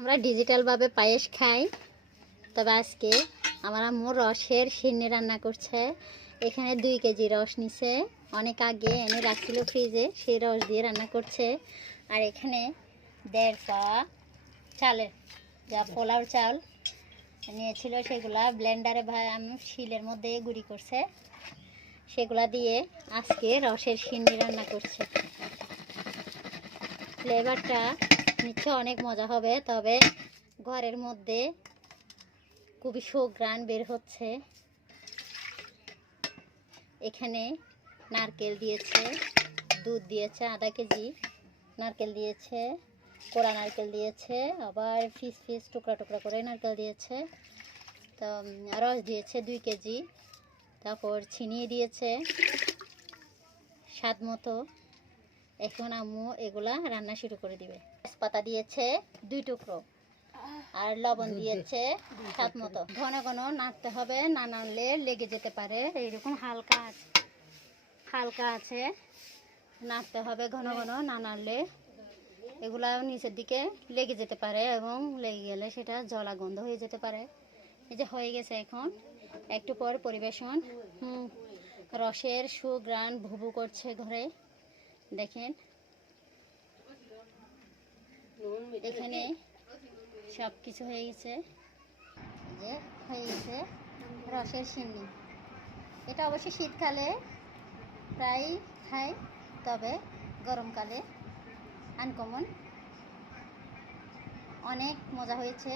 আমরা ডিজিটালভাবে পায়েস খাই। তবে আজকে আমার আম্মু রসের সিন্নি রান্না করছে। এখানে দুই কেজি রস নিছে। অনেক আগে এনে রাখছিল ফ্রিজে সেই রস দিয়ে রান্না করছে। আর এখানে দেড় পা চালের, যা পোলাও চাল নিয়েছিল, সেগুলা ব্লেন্ডারে আমি শিলের মধ্যে গুঁড়ি করছে। সেগুলা দিয়ে আজকে রসের সিন্নি রান্না করছে। ফ্লেভারটা নিশ্চয় অনেক মজা হবে, তবে ঘরের মধ্যে খুবই সুঘ্রাণ বের হচ্ছে। এখানে নারকেল দিয়েছে, দুধ দিয়েছে, আধা কেজি নারকেল দিয়েছে কোড়া নারকেল দিয়েছে, আবার ফিস ফিস টুকরা টুকরা করে নারকেল দিয়েছে, তো রস দিয়েছে দুই কেজি, তারপর চিনি দিয়েছে, স্বাদ মতো। এখন আম্মু এগুলা রান্না শুরু করে দিবে। তেজপাতা দিয়েছে দুই টুকরো আর লবণ দিয়েছে স্বাদ মতো। ঘন ঘন নাড়তে হবে না নাড়লে লেগে যেতে পারে। এইরকম হালকা আছে। হালকা আছে। নাড়তে হবে ঘন ঘন না নাড়লে এগুলা নিচের দিকে লেগে যেতে পারে এবং লেগে গেলে সেটা জলা গন্ধ হয়ে যেতে পারে। এই যে হয়ে গেছে এখন। একটু পর পরিবেশন। হুম রসের সুগ্রান ভুবু করছে ঘরে। দেখেন। এখানে সব কিছু হয়ে গেছে। যে হয়ে গেছে রসের সিন্নি এটা অবশ্যই শীতকালে প্রায় খাই তবে গরমকালে আনকমন। অনেক মজা হয়েছে।